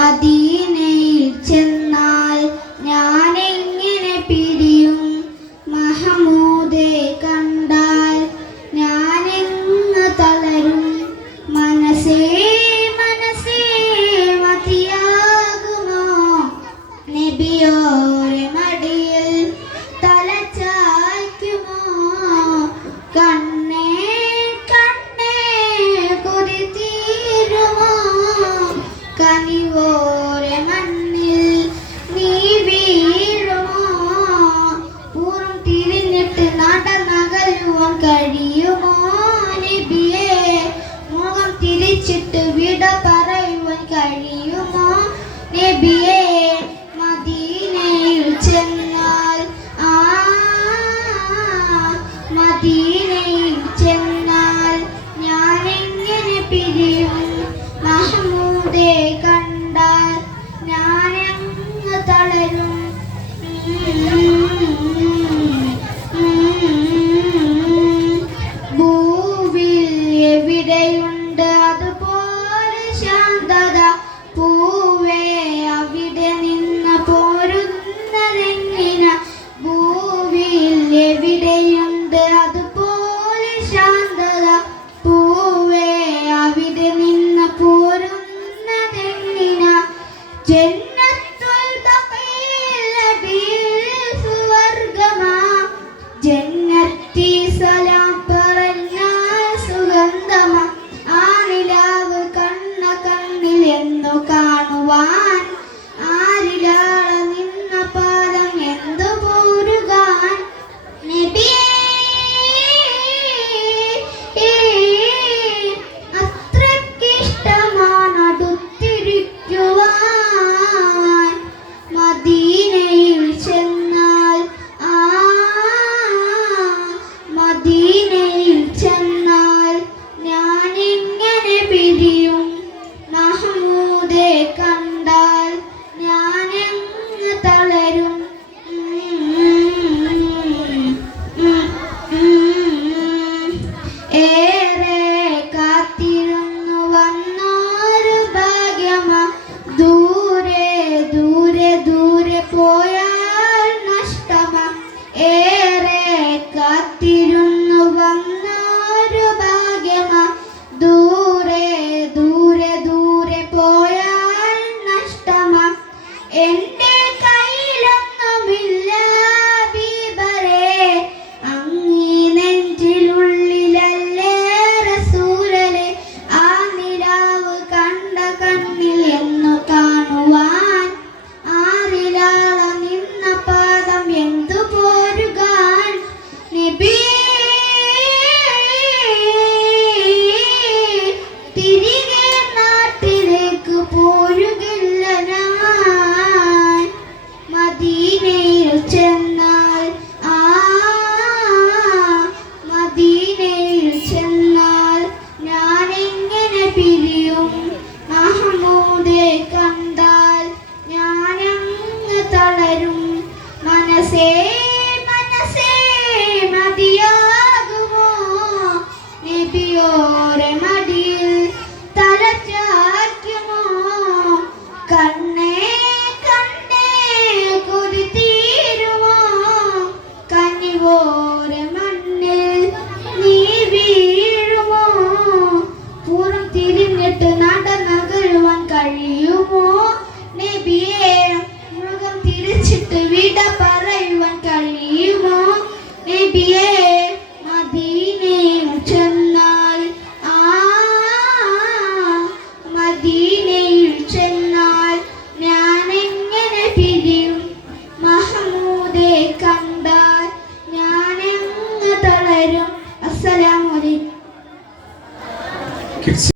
മദീനയിൽ ചെന്നാൽ ഞാൻ എങ്ങനെ പിരിയും? മഹമൂദെ കണ്ടാൽ ഞാൻ എങ്ങ് തളരും? മനസ്സേ മനസ്സേ മതിയാകുമോ? നബിയോരെ മടിയിൽ തലചായ്ക്കുമോ? കണ്ണേ കണ്ണേ കൊതി തീരുമോ? കനിവോരെ മണ്ണിൽ നീ വീഴുമോ? പൂർവ്വം തിരിഞ്ഞിട്ട് നടന്നകലുവാൻ കഴിയുമോ? നബിയേ മുഖം തിരിച്ചിട്ട് വിട പറയുവാൻ കഴിയുമോ? നബിയേ മദീനയിൽ ചെന്നാൽ മദീനയിൽ ചെന്നാൽ ഞാൻ എങ്ങനെ പിരിയും? മഹമൂദെ കണ്ടാൽ ഞാൻ അങ്ങ് തളരും. ഭൂവിൽ എവിടെയുണ്ട് അതുപോലെ ശാന്തത? പൂവേ അവിടെ നിന്ന് പോരുന്നതെങ്ങിന? ഭൂവിൽ എവിടെയുണ്ട് അതുപോലെ ശാന്തത? പൂവേ അവിടെ നിന്ന് പോരുന്നതെങ്ങിന? ജന്നത്തുൽ ബഖീൽ സ്വർഗ്ഗമാ, ജന്നത്തി സലാം പറഞ്ഞാൽ സുഗന്ധമാ. ആ നിലാവ് കണ്ണിൽ എന്നു കാണുവാൻ, ആരിലാള നിന്ന പാദം എന്തു പോരുകാൻ? നബിയേ അത്രയ്ക്കിഷ്ടമാണ് അടുത്തിരിക്കുവാൻ. മദീനയിൽ ചെന്നാൽ മദീനയിൽ ചെന്നാൽ ഞാൻ എങ്ങനെ പിരിയും? മഹമൂദെ കണ്ടാൽ ഞാൻ അങ്ങ് തളരും. ഏറെ കാത്തിരുന്നു വന്നൊരു ഭാഗ്യമാ, ദൂരെ ദൂരെ ദൂരെ പോയാൽ നഷ്ടമാ. ഏറെ കാത്തിരുന്നു വന്നൊരു ഭാഗ്യമാ, ദൂരെ ദൂരെ ദൂരെ പോയാൽ നഷ്ടമാ. എന്റെ കയ്യിലൊന്നുമില്ല ബീബരേ, അങ്ങീ നെഞ്ചിലുള്ളിലല്ലേ റസൂലേ. ആ നിലാവ് കണ്ട കണ്ണിൽ എന്നു കാണുവാൻ, ആരിലാള നിന്ന പാദം എന്തു പോരുകാൻ? നബിയേ തിരികെ നാട്ടിലേക്ക് പോരുകില്ല ഞാൻ. മദീനയിൽ ചെന്നാൽ മദീനയിൽ ചെന്നാൽ ഞാൻ എങ്ങനെ പിരിയും? മഹമൂദെ കണ്ടാൽ ഞാൻ അങ്ങ് തളരും. മനസ്സേ മനസ്സേ മതിയാകുമോ? നബിയോരെ മടിയിൽ തലചായ്ക്കുമോ? കണ്ണേ കണ്ണേ കൊതി തീരുമോ? കനിവോരെ മണ്ണിൽ നീ വീഴുമോ? പൂർവ്വം തിരിഞ്ഞിട്ട് നടന്നകലുവാൻ കഴിയുമോ? നബിയേ മുഖം തിരിച്ചിട്ട് വിട പറയുവാൻ കഴിയുമോ? നബിയേ